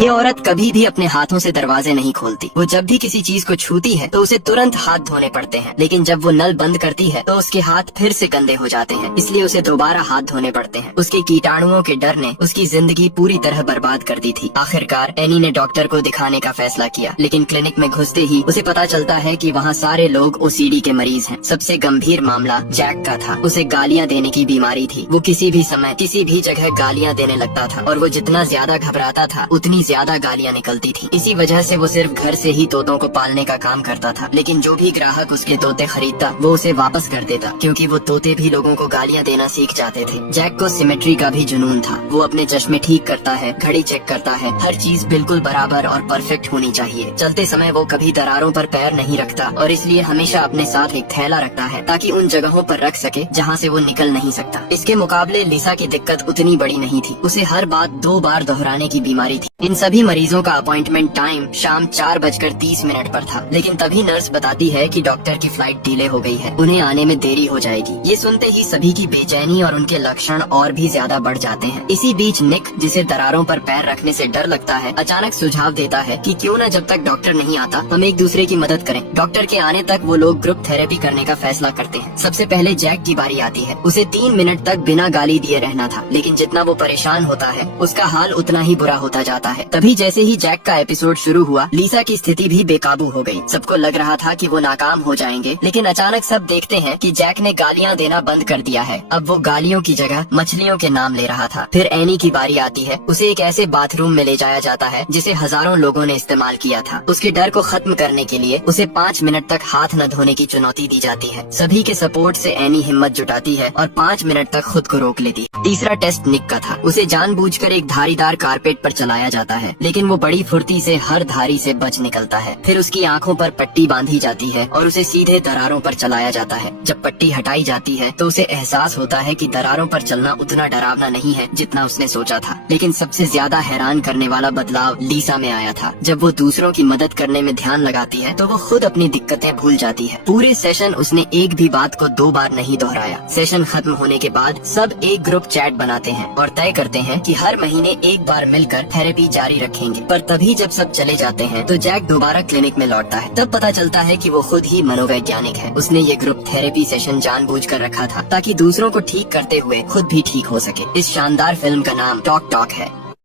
ये औरत कभी भी अपने हाथों से दरवाजे नहीं खोलती। वो जब भी किसी चीज को छूती है तो उसे तुरंत हाथ धोने पड़ते हैं, लेकिन जब वो नल बंद करती है तो उसके हाथ फिर से गंदे हो जाते हैं, इसलिए उसे दोबारा हाथ धोने पड़ते हैं। उसके कीटाणुओं के डर ने उसकी जिंदगी पूरी तरह बर्बाद कर दी थी। आखिरकार एनी ने डॉक्टर को दिखाने का फैसला किया, लेकिन क्लिनिक में घुसते ही उसे पता चलता है कि वहाँ सारे लोग ओसीडी के मरीज हैं। सबसे गंभीर मामला जैक का था। उसे गालियाँ देने की बीमारी थी। वो किसी भी समय किसी भी जगह गालियाँ देने लगता था, और वो जितना ज्यादा घबराता था उतनी ज्यादा गालियाँ निकलती थी। इसी वजह से वो सिर्फ घर से ही तोतों को पालने का काम करता था, लेकिन जो भी ग्राहक उसके तोते खरीदता वो उसे वापस कर देता, क्योंकि वो तोते भी लोगों को गालियाँ देना सीख जाते थे। जैक को सिमेट्री का भी जुनून था। वो अपने चश्मे ठीक करता है, घड़ी चेक करता है, हर चीज बिल्कुल बराबर और परफेक्ट होनी चाहिए। चलते समय वो कभी दरारों पर पैर नहीं रखता, और इसलिए हमेशा अपने साथ एक थैला रखता है ताकि उन जगहों पर रख सके जहाँ से वो निकल नहीं सकता। इसके मुकाबले लिसा की दिक्कत उतनी बड़ी नहीं थी। उसे हर बात 2 बार दोहराने की बीमारी थी। इन सभी मरीजों का अपॉइंटमेंट टाइम शाम 4:30 पर था, लेकिन तभी नर्स बताती है कि डॉक्टर की फ्लाइट डिले हो गई है, उन्हें आने में देरी हो जाएगी। ये सुनते ही सभी की बेचैनी और उनके लक्षण और भी ज्यादा बढ़ जाते हैं। इसी बीच निक, जिसे दरारों पर पैर रखने से डर लगता है, अचानक सुझाव देता है कि क्यों न जब तक डॉक्टर नहीं आता हम एक दूसरे की मदद करें। डॉक्टर के आने तक वो लोग ग्रुप थेरेपी करने का फैसला करते हैं। सबसे पहले जैक की बारी आती है। उसे 3 मिनट तक बिना गाली दिए रहना था, लेकिन जितना वो परेशान होता है उसका हाल उतना ही बुरा होता जाता है। तभी जैसे ही जैक का एपिसोड शुरू हुआ, लिसा की स्थिति भी बेकाबू हो गई। सबको लग रहा था कि वो नाकाम हो जाएंगे, लेकिन अचानक सब देखते हैं कि जैक ने गालियाँ देना बंद कर दिया है। अब वो गालियों की जगह मछलियों के नाम ले रहा था। फिर एनी की बारी आती है। उसे एक ऐसे बाथरूम में ले जाया जाता है जिसे हजारों लोगों ने इस्तेमाल किया था। उसके डर को खत्म करने के लिए उसे 5 मिनट तक हाथ न धोने की चुनौती दी जाती है। सभी के सपोर्ट से एनी हिम्मत जुटाती है और 5 मिनट तक खुद को रोक लेती है। तीसरा टेस्ट निक का था। उसे जानबूझकर एक धारीदार कारपेट पर चलाया जाता है, लेकिन वो बड़ी फुर्ती से हर धारी से बच निकलता है। फिर उसकी आंखों पर पट्टी बांधी जाती है और उसे सीधे दरारों पर चलाया जाता है। जब पट्टी हटाई जाती है तो उसे एहसास होता है कि दरारों पर चलना उतना डरावना नहीं है जितना उसने सोचा था। लेकिन सबसे ज्यादा हैरान करने वाला बदलाव लिसा में आया था। जब वो दूसरों की मदद करने में ध्यान लगाती है तो वो खुद अपनी दिक्कतें भूल जाती है। पूरे सेशन उसने एक भी बात को 2 बार नहीं दोहराया। सेशन खत्म होने के बाद सब एक ग्रुप चैट बनाते हैं और तय करते हैं कि हर महीने एक बार मिलकर थेरेपी जारी रखेंगे। पर तभी जब सब चले जाते हैं तो जैक दोबारा क्लिनिक में लौटता है। तब पता चलता है कि वो खुद ही मनोवैज्ञानिक है। उसने ये ग्रुप थेरेपी सेशन जानबूझकर रखा था ताकि दूसरों को ठीक करते हुए खुद भी ठीक हो सके। इस शानदार फिल्म का नाम टॉक टॉक है।